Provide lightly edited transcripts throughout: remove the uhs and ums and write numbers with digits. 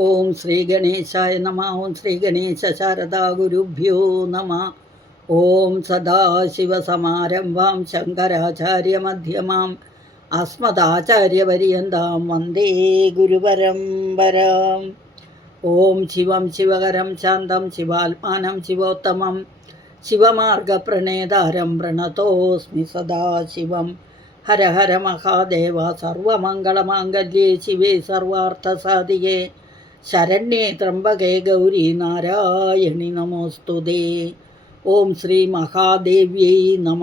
ഓം ശ്രീ ഗണേശായ നമ. ഓം ശ്രീ ഗണേശ ശാരദാ ഗുരുഭ്യോ നമ. ഓം സദാശിവസമാരംഭാം ശങ്കരാചാര്യമധ്യമാം അസ്മദാചാര്യപര്യന്താം വന്ദേ ഗുരുപരമ്പരാം. ഓം ശിവം ശിവകരം ശാന്തം ശിവാത്മാനം ശിവോത്തമം ശിവമാർഗപ്രണേതാരം പ്രണതോസ്മി സദാശിവം. ഹര ഹര മഹാദേവ സർവമംഗളമാംഗല്യേ ശിവേ സർവാർത്ഥസാധികേ ശരണ്യേ ത്രംബകേ ഗൗരി നാരായണി നമോസ്തുതേ. ഓം ശ്രീ മഹാദേവ്യൈ നമ.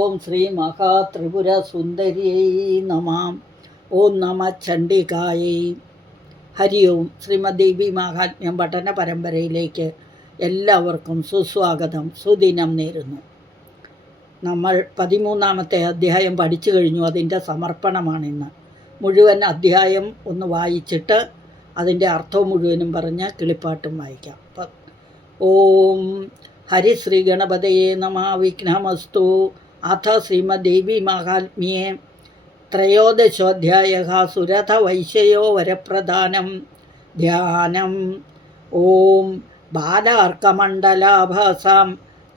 ഓം ശ്രീ മഹാത്രിപുരസുന്ദര്यै നമ. ഓം നമ ചണ്ഡികായൈ. ഹരി ഓം. ശ്രീമദ് ദേവി മഹാത്മ്യം പഠന പരമ്പരയിലേക്ക് എല്ലാവർക്കും സുസ്വാഗതം, സുദിനം നേരുന്നു. നമ്മൾ 13-ാമത്തെ അധ്യായം പഠിച്ചു കഴിഞ്ഞു. അതിൻ്റെ സമർപ്പണമാണിന്ന്. മുഴുവൻ അധ്യായം ഒന്ന് വായിച്ചിട്ട് അതിൻ്റെ അർത്ഥവും മുഴുവനും പറഞ്ഞ് കിളിപ്പാട്ടും വായിക്കാം. ഓം ഹരി ശ്രീ ഗണപതയേ നമ. വിഘ്നമസ്തു. അഥ ശ്രീമദ് ദേവി മഹാത്മ്യേ ത്രയോദശോധ്യായ. സുരഥ വൈശ്യയോ വരപ്രധാനം ധ്യാനം. ഓം ബാലാർക്കമണ്ഡലാഭാസാം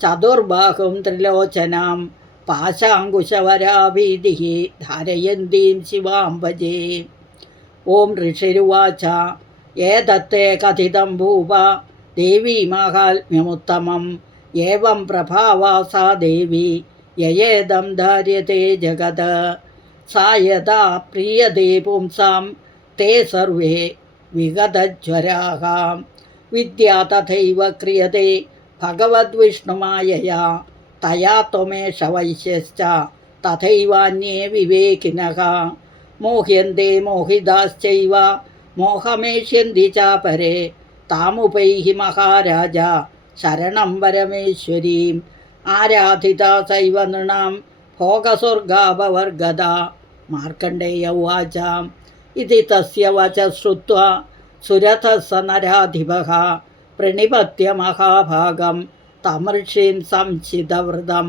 ചതുർബാഹും ത്രിലോചനാം പാശാങ്കുശവരാഭീതി ധാരയന്തീം ശിവാം ഭജേ. ഓം ഋഷിരുവാച ഏതത്തെ കഥിതം ഭൂപ ദേവീ മാഹാത്മ്യമുത്തമം ഏവം പ്രഭാവാസാ ദേവി യയേദം ധാര്യത്തെ ജഗത് സാ യഥാ പ്രീയതേ പുംസാം തേ സർവേ വിഗതജ്വരാഃ. വിദ്യാ തഥൈവ ക്രിയത്തെ ഭഗവദ്വിഷ്ണുമായയാ തയാ ത്വമേഷ വൈശ്യശ്ച തഥൈവാന്യേ വിവേകിനഃ. മോഹ്യന്തെ മോഹിതാശ്ചൈവ മോഹമേഷ്യന്തി ചാപരേ താമുപൈഹി മഹാരാജ ശരണം പരമേശ്വരീം. ആരാധിതാ സൈവ നൃണാം ഭോഗസ്വർഗാപവർഗത. മാർക്കണ്ഡേയ ഉവാച. ഇതി തസ്യ വചഃ ശ്രുത്വാ സുരഥഃ സ നരാധിപഃ പ്രണിപത്യ മഹാഭാഗം തമൃഷീം സംശിതവ്രതം.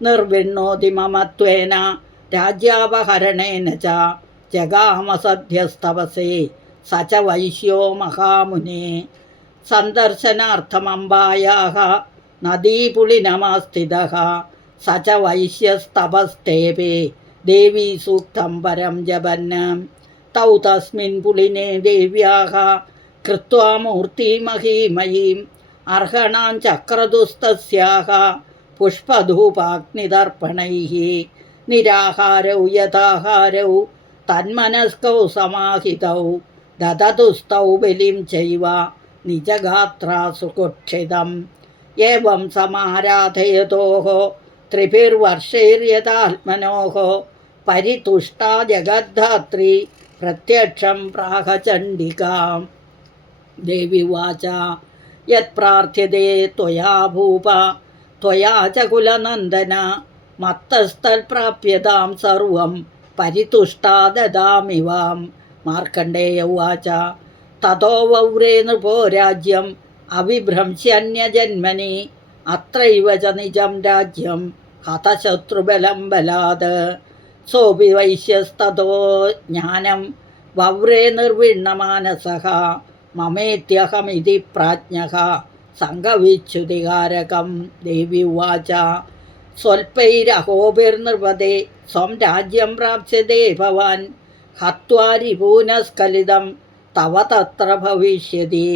നിർവിണ്ണോതി മമ ത്വേന രാജ്യാപഹരണേന ച ജഗാമ സദ്യസ്തപസേ സ ച വൈശ്യോ മഹാമുനെ. സന്ദർശനാർത്ഥമംബായാഃ നദീപുളിനമാസ്ഥിതഃ സ ച വൈശ്യസ്തപസ്തേപേ ദേവീ സൂക്തം പരം ജപन्. തൗ തസ്മിൻ പുളിനെ ദേവ്യാഃ കൃത്വാ മൂർത്തിമഹീമയീം അർഹണാം ചക്രതുസ്തസ്യാഃ പുഷ്പധൂപാഗ്നിതർപ്പണൈഃ. നിരാഹാരൗ യഥാഹാരൗ തന്മനസ്കൗ സമാഹിതൗ ദദതുസ്തൗ ബലിം ചൈവ നിജഗാത്രാ സുകുക്ഷിതം. ഏവം സമാരാധയതോഃ ത്രിഭിർവർഷൈര്യഥാത്മനോഃ പരിതുഷ്ടാ ജഗദ്ധാത്രി പ്രത്യക്ഷം പ്രാഹ ചണ്ഡികാം. ദേവി ഉവാച. യത്പ്രാർത്ഥ്യതേ ത്വയാ ഭൂപ ത്വയാ ച കുലനന്ദന മത്തസ്തൽപ്രാപ്യതാം സർവം പരിതുഷ്ടാ ദദാമി വാം. മാർക്കണ്ഡേയ ഉവാച. തതോ വൗരേ നൃപോ രാജ്യം അവിഭ്രംശ്യന്യജന്മനി അത്രൈവ ച നിജം രാജ്യം ഹതശത്രുബലം ബലാത്. സോപി വൈശ്യസ്തതോ ജ്ഞാനം വൗരേ നിർവിണ്ണമാനസഃ മമേത്യഹമിതി പ്രാജ്ഞഃ സംഘവിച്യുതികാരകം. ദേവി ഉവാച. സ്വൽപ്പൈരഹോഭിർനൃപതേ സ്വം രാജ്യം പ്രാപ്സ്യതേ ഭവാൻ ഹത്വാ രിപൂനസ്ഖലിതം തവ തത്ര ഭവിഷ്യതി.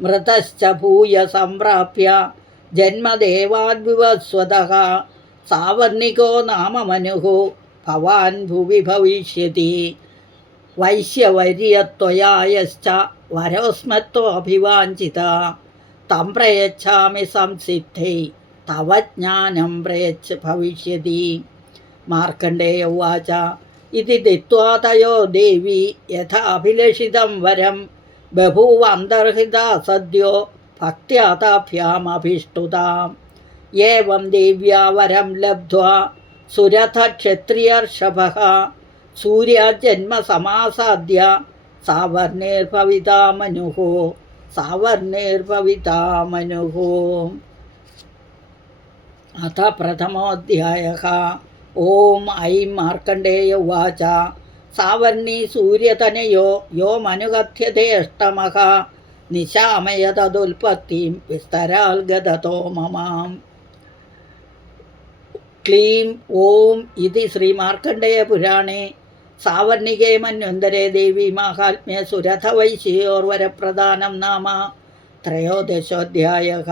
മൃതശ്ച ഭൂയ സംപ്രാപ്യ ജന്മദേവാദ്വിവസ്വതഃ സാവർണികോ നാമ മനുഃ ഭവാൻ ഭുവി ഭവിഷ്യതി. വൈശ്യവര്യത്വയായശ്ച വരോസ്മത്വഭിവാഞ്ചിത തം പ്രയച്ഛാമി സംസിദ്ധൈ തവ ജ്ഞാനം പ്രയച്ഛ ഭവിഷ്യതി. മാർക്കണ്ഡേയ ഉവാച. ഇതി ദിത്വാ തയോ ദേവി യഥാഭിലഷിതം വരം ബഭൂവ അന്തർഹിതാ സദ്യോ ഭക്ത്യാ താഭ്യാമഭിഷ്ടുതാം. ഏവം ദേവ്യാ വരം ലബ്ധ്വാ സുരഥക്ഷത്രിയർഷഭഃ സൂര്യാജന്മസമാസാദ്യ സാവർണേർഭവിതാ മനുഃ. സാവർണേർഭവിതാ മനുഃ. അഥ പ്രഥമോऽധ്യായः. ഓം ഐം മാർക്കണ്ഡേയ ഉവാച. സാവർണി സൂര്യതനയോ യോ മനുകഥ്യതേ അഷ്ടമഹ നിശാമയതതുൽപത്തിം വിസ്തരാൽ ഗതതോ മമാം. ക്ലീം ഓം ഇതി ശ്രീമാർക്കണ്ഡേയപുരാണേ സാവർണികേ മന്വന്തരേ ദേവി മാഹാത്മ്യ സുരഥവൈശ്യോർവരപ്രധാനം നാമ ത്രയോദശോധ്യായഃ.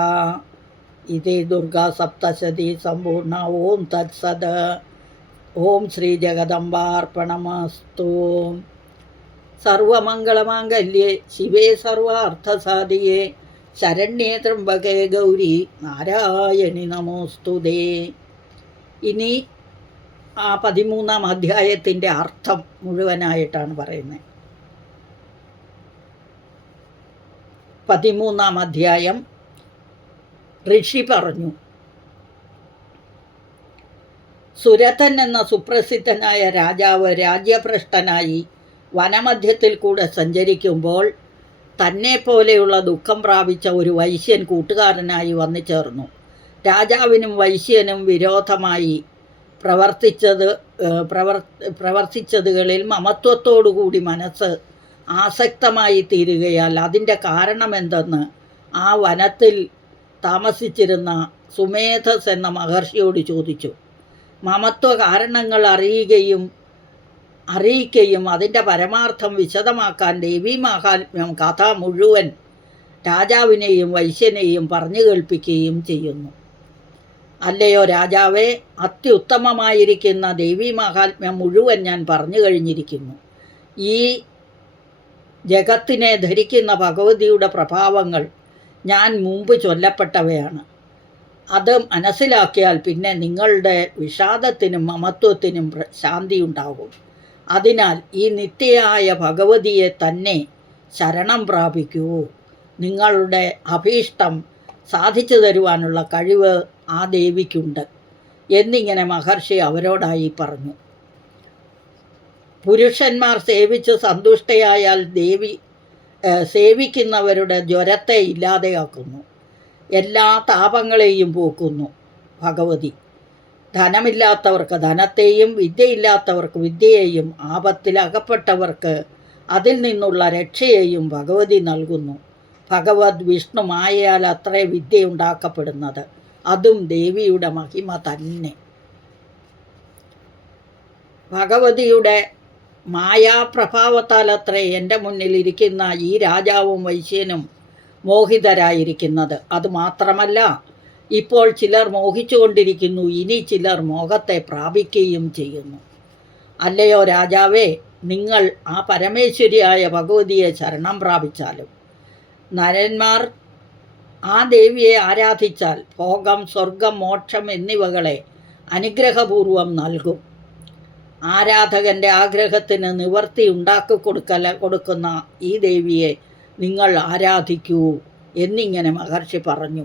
ഇതി ദുർഗാ സപ്തശതി സമ്പൂർണ. ഓം തത്സത്. ഓം ശ്രീ ജഗദംബാർപ്പണമസ്തു. സർവമംഗളമാംഗല്യേ ശിവേ സർവാർത്ഥസാധികേ ശരണ്യേ ത്രംബകേ ഗൗരി നാരായണി നമോസ്തുതേ. ഇനി ആ 13-ാം അധ്യായത്തിൻ്റെ അർത്ഥം മുഴുവനായിട്ടാണ് പറയുന്നത്. 13-ാം അധ്യായം. ഋഷി പറഞ്ഞു, സുരഥൻ എന്ന സുപ്രസിദ്ധനായ രാജാവ് രാജ്യഭ്രഷ്ടനായി വനമധ്യത്തിൽ കൂടെ സഞ്ചരിക്കുമ്പോൾ തന്നെപ്പോലെയുള്ള ദുഃഖം പ്രാപിച്ച ഒരു വൈശ്യൻ കൂട്ടുകാരനായി വന്നു ചേർന്നു. രാജാവിനും വൈശ്യനും വിരോധമായി പ്രവർത്തിച്ചതുകളിൽ മമത്വത്തോടുകൂടി മനസ്സ് ആസക്തമായി തീരുകയാൽ അതിൻ്റെ കാരണമെന്തെന്ന് ആ വനത്തിൽ താമസിച്ചിരുന്ന സുമേധസ് എന്ന മഹർഷിയോട് ചോദിച്ചു. മമത്വ കാരണങ്ങൾ അറിയിക്കുകയും അതിൻ്റെ പരമാർത്ഥം വിശദമാക്കാൻ ദേവീ മാഹാത്മ്യം കഥ മുഴുവൻ രാജാവിനെയും വൈശ്യനെയും പറഞ്ഞു കേൾപ്പിക്കുകയും ചെയ്യുന്നു. അല്ലയോ രാജാവേ, അത്യുത്തമമായിരിക്കുന്ന ദേവീ മാഹാത്മ്യം മുഴുവൻ ഞാൻ പറഞ്ഞു കഴിഞ്ഞിരിക്കുന്നു. ഈ ജഗത്തിനെ ധരിക്കുന്ന ഭഗവതിയുടെ പ്രഭാവങ്ങൾ ഞാൻ മുമ്പ് ചൊല്ലപ്പെട്ടവയാണ്. അത് മനസ്സിലാക്കിയാൽ പിന്നെ നിങ്ങളുടെ വിഷാദത്തിനും മമത്വത്തിനും ശാന്തിയുണ്ടാകും. അതിനാൽ ഈ നിത്യയായ ഭഗവതിയെ തന്നെ ശരണം പ്രാപിക്കൂ. നിങ്ങളുടെ അഭീഷ്ടം സാധിച്ചു തരുവാനുള്ള കഴിവ് ആ ദേവിക്കുണ്ട് എന്നിങ്ങനെ മഹർഷി അവരോടായി പറഞ്ഞു. പുരുഷന്മാർ സേവിച്ച് സന്തുഷ്ടയായാൽ ദേവി സേവിക്കുന്നവരുടെ ജ്വരത്തെ ഇല്ലാതെയാക്കുന്നു, എല്ലാ താപങ്ങളെയും പോക്കുന്നു ഭഗവതി. ധനമില്ലാത്തവർക്ക് ധനത്തെയും വിദ്യയില്ലാത്തവർക്ക് വിദ്യയെയും ആപത്തിലകപ്പെട്ടവർക്ക് അതിൽ നിന്നുള്ള രക്ഷയെയും ഭഗവതി നൽകുന്നു. ഭഗവത് വിഷ്ണു മായയാൽ അത്രേ വിദ്യ ഉണ്ടാക്കപ്പെടുന്നത്. അതും ദേവിയുടെ മഹിമ തന്നെ. ഭഗവതിയുടെ മായാപ്രഭാവത്താലത്രേ എൻ്റെ മുന്നിലിരിക്കുന്ന ഈ രാജാവും വൈശ്യനും മോഹിതരായിരിക്കുന്നത്. അതുമാത്രമല്ല, ഇപ്പോൾ ചിലർ മോഹിച്ചുകൊണ്ടിരിക്കുന്നു, ഇനി ചിലർ മോഹത്തെ പ്രാപിക്കുകയും ചെയ്യുന്നു. അല്ലയോ രാജാവേ, നിങ്ങൾ ആ പരമേശ്വരിയായ ഭഗവതിയെ ശരണം പ്രാപിച്ചാലും നരന്മാർ ആ ദേവിയെ ആരാധിച്ചാൽ ഭോഗം, സ്വർഗം, മോക്ഷം എന്നിവകളെ അനുഗ്രഹപൂർവം നൽകും. ആരാധകൻ്റെ ആഗ്രഹത്തിന് നിവർത്തി കൊടുക്കുന്ന ഈ ദേവിയെ നിങ്ങൾ ആരാധിക്കൂ എന്നിങ്ങനെ മഹർഷി പറഞ്ഞു.